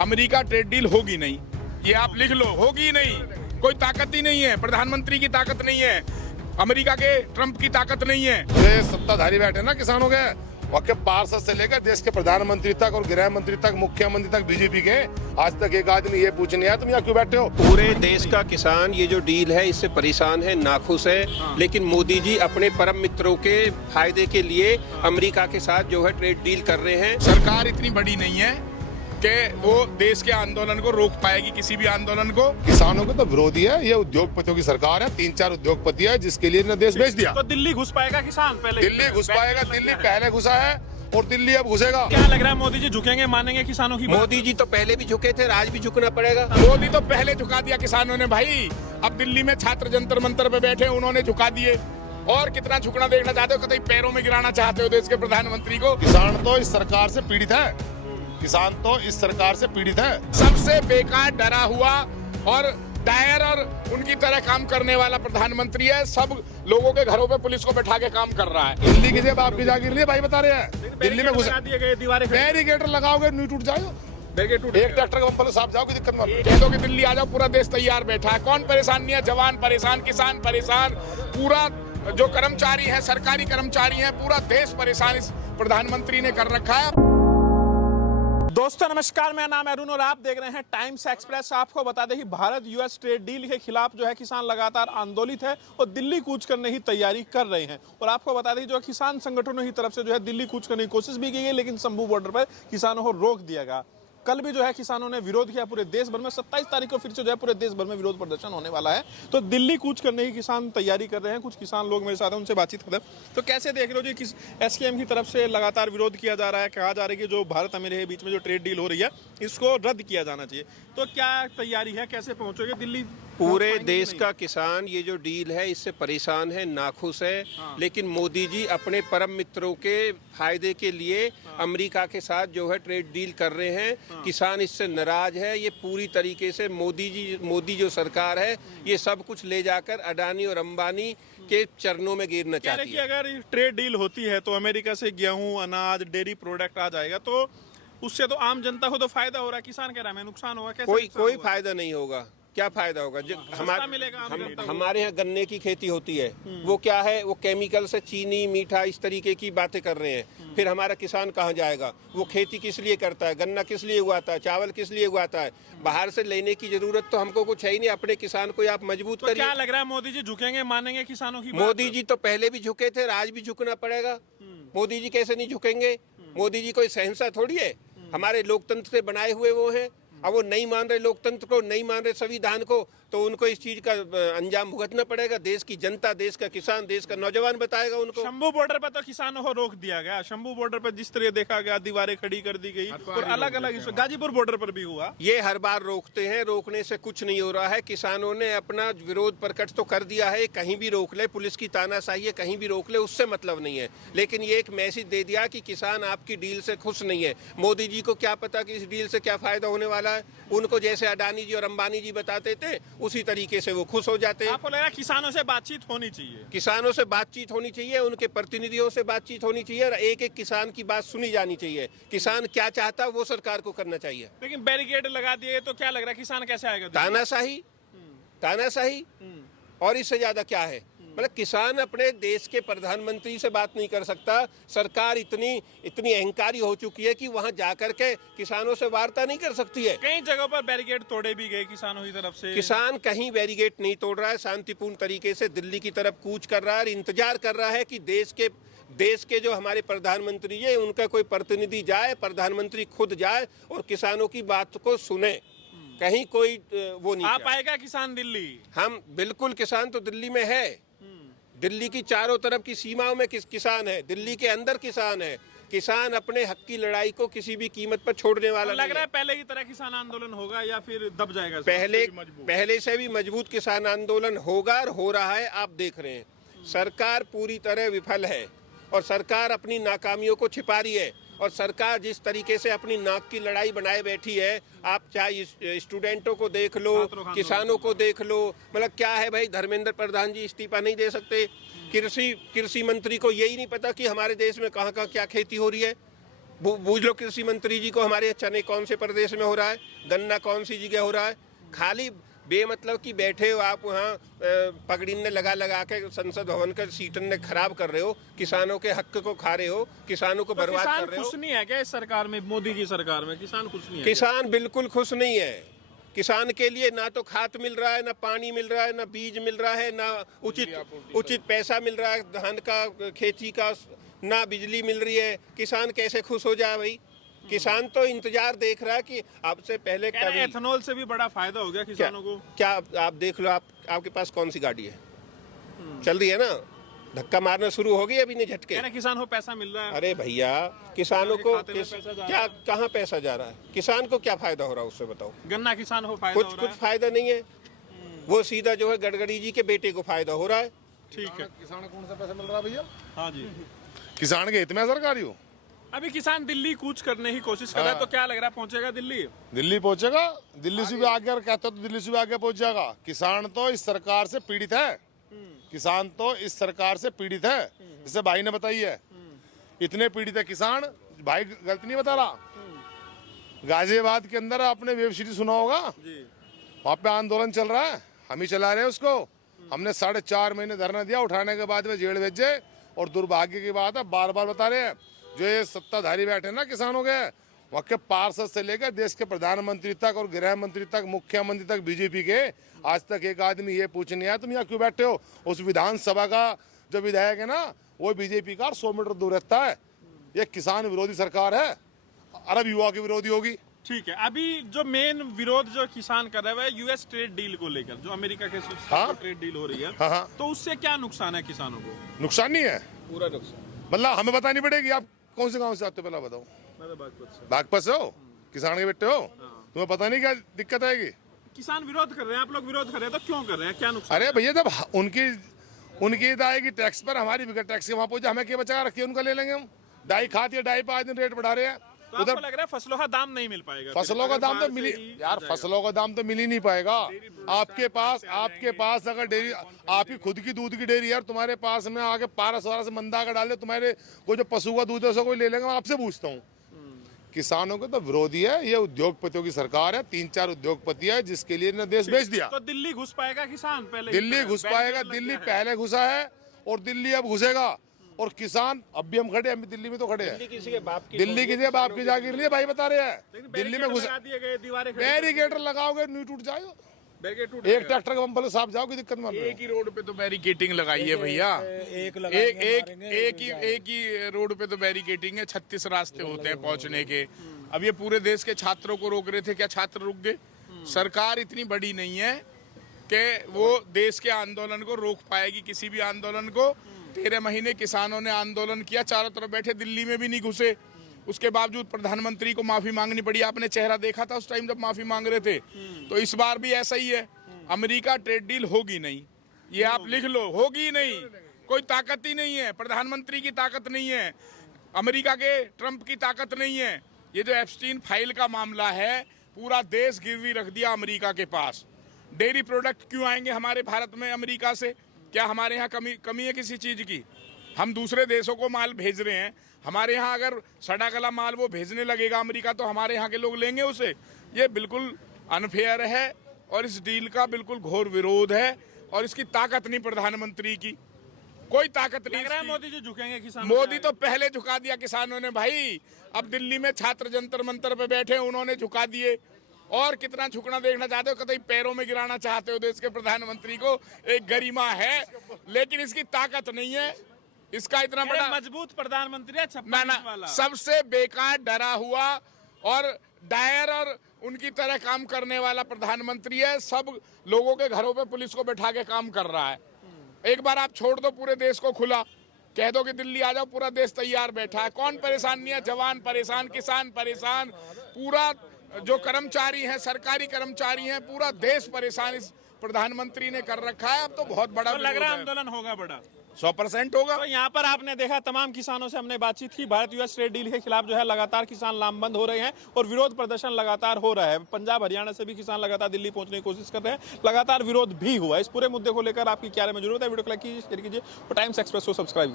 America trade deal होगी नहीं, ये आप लिख लो, होगी नहीं। कोई ताकत ही नहीं है, प्रधानमंत्री की ताकत नहीं है, अमेरिका के ट्रंप की ताकत नहीं है। ये सत्ताधारी बैठे ना किसानों के, वक्त पार्षद से लेकर देश के प्रधानमंत्री तक और गृह मंत्री तक, मुख्यमंत्री तक बीजेपी के, आज तक एक आदमी ये पूछने आया तुम यहाँ क्यों बैठे हो। पूरे देश का किसान ये जो डील है इससे परेशान है, नाखुश है। लेकिन मोदी जी अपने परम मित्रों के फायदे के लिए अमेरिका के साथ जो है ट्रेड डील कर रहे हैं। सरकार इतनी बड़ी नहीं है कि वो देश के आंदोलन को रोक पाएगी, किसी भी आंदोलन को। किसानों के तो विरोधी है, ये उद्योगपतियों की सरकार है, 3-4 उद्योगपति है जिसके लिए देश बेच दिया। तो दिल्ली घुस पाएगा किसान पहले? दिल्ली घुस पाएगा, दिल्ली पहले घुसा है और दिल्ली अब घुसेगा। क्या लग रहा है मोदी जी झुकेंगे, मानेंगे किसानों की बात? मोदी जी तो पहले भी झुके थे, आज भी झुकना पड़ेगा। मोदी तो पहले झुका दिया किसानों ने भाई। अब दिल्ली में छात्र जंतर मंतर पे बैठे, उन्होंने झुका दिए। और कितना झुकना देखना चाहते हो? कतई पैरों में गिराना चाहते हो देश के प्रधानमंत्री को? किसान तो इस सरकार से पीड़ित है, किसान तो इस सरकार से पीड़ित है। सबसे बेकार, डरा हुआ और डायर और उनकी तरह काम करने वाला प्रधानमंत्री है। सब लोगों के घरों पे पुलिस को बैठा के काम कर रहा है। दिल्ली की जेब आपकी जागीर नहीं है, भाई बता रहे हैं। दिल्ली में घुसा दिए गए दीवारें, बैरिकेटर लगाओगे नहीं टूट जाएगा। एक ट्रैक्टर का बम्पर साफ जाओ, दिक्कत मत। कह दो कि दिल्ली आ जाओ, पूरा देश तैयार बैठा है। कौन परेशान नहीं है? जवान परेशान, किसान परेशान, पूरा जो कर्मचारी है, सरकारी कर्मचारी है, पूरा देश परेशान इस प्रधानमंत्री ने कर रखा है। दोस्तों नमस्कार, मेरा नाम है अरुण और आप देख रहे हैं टाइम्स एक्सप्रेस। आपको बता दें कि भारत यूएस ट्रेड डील के खिलाफ जो है किसान लगातार आंदोलित है और दिल्ली कूच करने की तैयारी कर रहे हैं। और आपको बता दें जो किसान संगठनों की तरफ से जो है दिल्ली कूच करने की कोशिश भी की गई, लेकिन शंभू बॉर्डर पर किसानों को रोक दिया गया। कल भी जो है किसानों ने विरोध किया पूरे देश भर में। 27 तारीख को फिर से जो है पूरे देश भर में विरोध प्रदर्शन होने वाला है। तो दिल्ली कूच करने की किसान तैयारी कर रहे हैं। कुछ किसान लोग मेरे साथ हैं, उनसे बातचीत करते हैं। तो कैसे देख रहे हो जी, किस एसकेएम की तरफ से लगातार विरोध किया जा रहा है, कहा जा रहा है कि जो भारत अमेरिका के बीच में जो ट्रेड डील हो रही है इसको रद्द किया जाना चाहिए। तो क्या तैयारी है, कैसे पहुंचोगे दिल्ली? पूरे देश का किसान ये जो डील है इससे परेशान है, नाखुश है। लेकिन मोदी जी अपने परम मित्रों के फायदे के लिए अमेरिका के साथ जो है ट्रेड डील कर रहे हैं। किसान इससे नाराज है। ये पूरी तरीके से मोदी जो सरकार है ये सब कुछ ले जाकर अडानी और अंबानी के चरणों में गिरना चाहती है। अगर ट्रेड डील होती है तो अमेरिका से गेहूं, अनाज, डेयरी प्रोडक्ट आ जाएगा, तो उससे तो आम जनता को तो फायदा हो रहा है। किसान कह रहा है मैं नुकसान होगा। कैसे कोई फायदा नहीं होगा। क्या फायदा होगा? हमारे यहाँ गन्ने की खेती होती है, वो क्या है, वो केमिकल से चीनी, मीठा, इस तरीके की बातें कर रहे हैं। फिर हमारा किसान कहाँ जाएगा? वो खेती किस लिए करता है? गन्ना किस लिए उगाता है? चावल किस लिए उगाता है? बाहर से लेने की जरूरत तो हमको कुछ है ही नहीं। अपने किसान को आप मजबूत करिए। क्या लग रहा है मोदी जी झुकेंगे, मानेंगे किसानों की बात? मोदी जी तो पहले भी झुके थे, आज भी झुकना पड़ेगा। मोदी जी कैसे नहीं झुकेंगे? मोदी जी कोई शहंशाह थोड़ी है, हमारे लोकतंत्र से बनाए हुए वो हैं। अब वो नहीं मान रहे लोकतंत्र को, नहीं मान रहे संविधान को, तो उनको इस चीज का अंजाम भुगतना पड़ेगा। देश की जनता, देश का किसान, देश का नौजवान बताएगा उनको। शंभू बॉर्डर पर तो किसानों को रोक दिया गया। शंभू बॉर्डर पर जिस तरह देखा गया, दीवारें खड़ी कर दी गई और अलग अलग गाजीपुर बॉर्डर पर भी हुआ। ये हर बार रोकते हैं, रोकने से कुछ नहीं हो रहा है। किसानों ने अपना विरोध प्रकट तो कर दिया है, कहीं भी रोक ले, पुलिस की तानाशाही है, कहीं भी रोक ले, उससे मतलब नहीं है। लेकिन ये एक मैसेज दे दिया कि किसान आपकी डील से खुश नहीं है। मोदी जी को क्या पता कि इस डील से क्या फायदा होने वाला है। उनको जैसे अडानी जी और अंबानी जी बताते थे उसी तरीके से वो खुश हो जाते हैं। आपको लग रहा है किसानों से बातचीत होनी चाहिए? किसानों से बातचीत होनी चाहिए, उनके प्रतिनिधियों से बातचीत होनी चाहिए और एक एक किसान की बात सुनी जानी चाहिए। किसान क्या चाहता है वो सरकार को करना चाहिए। लेकिन बैरिकेड लगा दिए तो क्या लग रहा है किसान कैसे आएगा? तानाशाही और इससे ज्यादा क्या है? मतलब किसान अपने देश के प्रधानमंत्री से बात नहीं कर सकता। सरकार इतनी अहंकारी हो चुकी है कि वहां जाकर के किसानों से वार्ता नहीं कर सकती है। कई जगहों पर बैरिकेड तोड़े भी गए किसानों की तरफ से। किसान कहीं बैरिकेड नहीं तोड़ रहा है, शांतिपूर्ण तरीके से दिल्ली की तरफ कूच कर रहा है और इंतजार कर रहा है कि देश के जो हमारे प्रधानमंत्री है उनका कोई प्रतिनिधि जाए, प्रधानमंत्री खुद जाए और किसानों की बात को सुने। कहीं कोई वो नहीं। आ पाएगा किसान दिल्ली? हम बिल्कुल, किसान तो दिल्ली में है। दिल्ली की चारों तरफ की सीमाओं में किसान है, दिल्ली के अंदर किसान है। किसान अपने हक की लड़ाई को किसी भी कीमत पर छोड़ने वाला लग रहा है पहले की तरह किसान आंदोलन होगा या फिर दब जाएगा? पहले से भी मजबूत किसान आंदोलन होगा और हो रहा है। आप देख रहे हैं सरकार पूरी तरह विफल है और सरकार अपनी नाकामियों को छिपा रही है। और सरकार जिस तरीके से अपनी नाक की लड़ाई बनाए बैठी है, आप चाहे स्टूडेंटों को देख लो, किसानों को देख लो, मतलब क्या है भाई, धर्मेंद्र प्रधान जी इस्तीफा नहीं दे सकते? कृषि मंत्री को यही नहीं पता कि हमारे देश में कहाँ कहाँ क्या खेती हो रही है? बूझ लो कृषि मंत्री जी को हमारे चने कौन से प्रदेश में हो रहा है, गन्ना कौन सी जगह हो रहा है। खाली बेमतलब की बैठे हो आप वहाँ पगड़ी ने लगा के संसद भवन का सीटन ने खराब कर रहे हो, किसानों के हक को खा रहे हो, किसानों को बर्बाद कर रहे हो। खुश नहीं है क्या इस सरकार में, मोदी की सरकार में किसान खुश नहीं है? किसान बिल्कुल खुश नहीं है। किसान के लिए ना तो खाद मिल रहा है, ना पानी मिल रहा है, ना बीज मिल रहा है, ना उचित पैसा मिल रहा है धान का, खेती का, ना बिजली मिल रही है। किसान कैसे खुश हो जाए भाई? किसान तो इंतजार देख रहा है कि आपसे पहले कभी एथेनॉल से भी बड़ा फायदा हो गया किसानों को। क्या आप देख लो, आपके पास कौन सी गाड़ी है, चल रही है ना, धक्का मारना शुरू हो गई अभी नहीं झटके। किसान को पैसा मिल रहा है। अरे भैया, किसानों को क्या, कहाँ पैसा जा रहा है? किसान को क्या फायदा हो रहा है उससे बताओ? गन्ना किसान को फायदा हो रहा है? कुछ फायदा नहीं है। वो सीधा जो है गडकरी जी के बेटे को फायदा हो रहा है। ठीक है। किसान को कौन सा पैसा मिल रहा है भैया? हाँ जी। किसान के हित में सरकारी हो। अभी किसान दिल्ली कूच करने की कोशिश कर रहा है, तो क्या लग रहा है पहुंचेगा दिल्ली? दिल्ली पहुंचेगा, दिल्ली से भी आगे, अगर कहते हो तो दिल्ली से भी आगे पहुंच जाएगा। किसान तो इस सरकार से पीड़ित है, किसान तो इस सरकार से पीड़ित है, जैसे भाई ने बताई है। इतने पीड़ित है किसान, भाई गलती नहीं बता रहा। गाजियाबाद के अंदर आपने वेब सीरीज सुना होगा, वहां पे आंदोलन चल रहा है, हम ही चला रहे हैं उसको। हमने 4.5 महीने धरना दिया, उठाने के बाद में जेल भेजे। और दुर्भाग्य की बात है, बार बार बता रहे हैं, जो ये सत्ताधारी बैठे ना किसानों के, वहाँ के पार्षद से लेकर देश के प्रधानमंत्री तक और गृह मंत्री तक, मुख्यमंत्री तक, बीजेपी के, आज तक एक आदमी ये पूछने आया तुम यहाँ क्यों बैठे हो। उस विधानसभा का जो विधायक है ना, वो बीजेपी का 100 मीटर दूर रहता है। ये किसान विरोधी सरकार है, अरब युवा की विरोधी होगी। ठीक है। अभी जो मेन विरोध जो किसान कर रहे हैं यूएस ट्रेड डील को लेकर, जो अमेरिका के साथ ट्रेड डील हो रही है, तो उससे क्या नुकसान है किसानों को? नुकसान नहीं है, पूरा नुकसान। मतलब हमें बतानी पड़ेगी। आप कौन से गांव से आते हो पहला बताओ? बागपत से हो, किसान के बेटे हो, तुम्हें पता नहीं क्या दिक्कत आएगी? किसान विरोध कर रहे हैं, आप लोग विरोध कर रहे हैं, तो क्यों कर रहे हैं, क्या नुकसान? अरे भैया, जब उनकी आएगी टैक्स पर, हमारी बिगड़ टैक्स के वहां पहुंचे, हमें क्या बचा रखी है, उनका ले लेंगे हम। डाई खाती है, डाई पे आज दिन रेट बढ़ा रहे हैं। तो उधर लग रहा है फसलों का दाम नहीं मिल पाएगा? फसलों का दाम तो मिली यार, फसलों का दाम तो मिल ही नहीं पाएगा। आपके पास अगर डेयरी, आपकी खुद की दूध की डेयरी है, तुम्हारे पास में आगे 12 से मंदा का डाल दे, तुम्हारे को जो पशु का दूध है उसको कोई ले लेगा? मैं आपसे पूछता हूँ। किसानों के तो विरोधी है, ये उद्योगपतियों की सरकार है। 3-4 उद्योगपति है जिसके लिए इन्होंने देश बेच दिया। तो दिल्ली घुस पाएगा किसान? पहले दिल्ली घुस पाएगा, दिल्ली पहले घुसा है और दिल्ली अब घुसेगा। और किसान अब भी हम खड़े हैं, दिल्ली में तो खड़े हैं। दिल्ली किसी के बाप की जागीर नहीं है, भाई बता रहे हैं। दिल्ली में घुसा, बैरिकेड लगाओगे नहीं टूट जाएगा। एक ट्रैक्टर का बम्पर साफ जाओ, की दिक्कत में। एक ही रोड पे तो बैरिकेटिंग लगाई है भैया, एक ही रोड पे तो बैरिकेटिंग है, 36 रास्ते होते हैं पहुंचने के। अब ये पूरे देश के छात्रों को रोक रहे थे, क्या छात्र रुक गए? सरकार इतनी बड़ी नहीं है कि वो देश के आंदोलन को रोक पाएगी, किसी भी आंदोलन को। 13 महीने किसानों ने आंदोलन किया, चारों तरफ बैठे, दिल्ली में भी नहीं घुसे। उसके बावजूद प्रधानमंत्री को माफी मांगनी पड़ी। आपने चेहरा देखा था उस टाइम जब माफी मांग रहे थे। तो इस बार भी ऐसा ही है, अमेरिका ट्रेड डील होगी नहीं, ये आप लिख लो, होगी नहीं। कोई ताकत ही नहीं है, प्रधानमंत्री की ताकत नहीं है, अमेरिका के ट्रंप की ताकत नहीं है। ये जो एप्स्टीन फाइल का मामला है, पूरा देश गिरवी रख दिया अमेरिका के पास। डेयरी प्रोडक्ट क्यों आएंगे हमारे भारत में अमेरिका से? क्या हमारे यहाँ कमी है किसी चीज की? हम दूसरे देशों को माल भेज रहे हैं, हमारे यहाँ अगर सड़ा गला माल वो भेजने लगेगा अमेरिका, तो हमारे यहाँ के लोग लेंगे उसे? ये बिल्कुल अनफेयर है और इस डील का बिल्कुल घोर विरोध है। और इसकी ताकत नहीं प्रधानमंत्री की, कोई ताकत नहीं। लग रहा है मोदी जी झुकेंगे किसान? मोदी तो पहले झुका दिया किसानों ने भाई। अब दिल्ली में छात्र जंतर मंतर पे बैठे, उन्होंने झुका दिए। और कितना झुकना देखना चाहते हो? कतई पैरों में गिराना चाहते हो देश के प्रधानमंत्री को? एक गरिमा है, लेकिन इसकी ताकत नहीं है। इसका इतना बड़ा मजबूत प्रधानमंत्री है, 56 वाला। सबसे बेकार, डरा हुआ और डायर और उनकी तरह काम करने वाला प्रधानमंत्री है। सब लोगों के घरों पे पुलिस को बैठा के काम कर रहा है। एक बार आप छोड़ दो पूरे देश को खुला, कह दो कि दिल्ली आ जाओ, पूरा देश तैयार बैठा है। कौन परेशान नहीं है? जवान परेशान, किसान परेशान, पूरा जो कर्मचारी हैं, सरकारी कर्मचारी हैं, पूरा देश परेशान इस प्रधानमंत्री ने कर रखा है। अब तो बहुत बड़ा लग रहा है आंदोलन होगा बड़ा, 100% होगा। तो यहाँ पर आपने देखा तमाम किसानों से हमने बातचीत की। भारत यूएस ट्रेड डील के खिलाफ जो है लगातार किसान लामबंद हो रहे हैं और विरोध प्रदर्शन लगातार हो रहा है। पंजाब हरियाणा से भी किसान लगातार दिल्ली पहुंचने की कोशिश कर रहे हैं, लगातार विरोध भी हुआ। इस पूरे मुद्दे को लेकर आपकी क्या राय में जरूरत है? वीडियो को लाइक कीजिए, शेयर कीजिए और टाइम्स एक्सप्रेस को सब्सक्राइब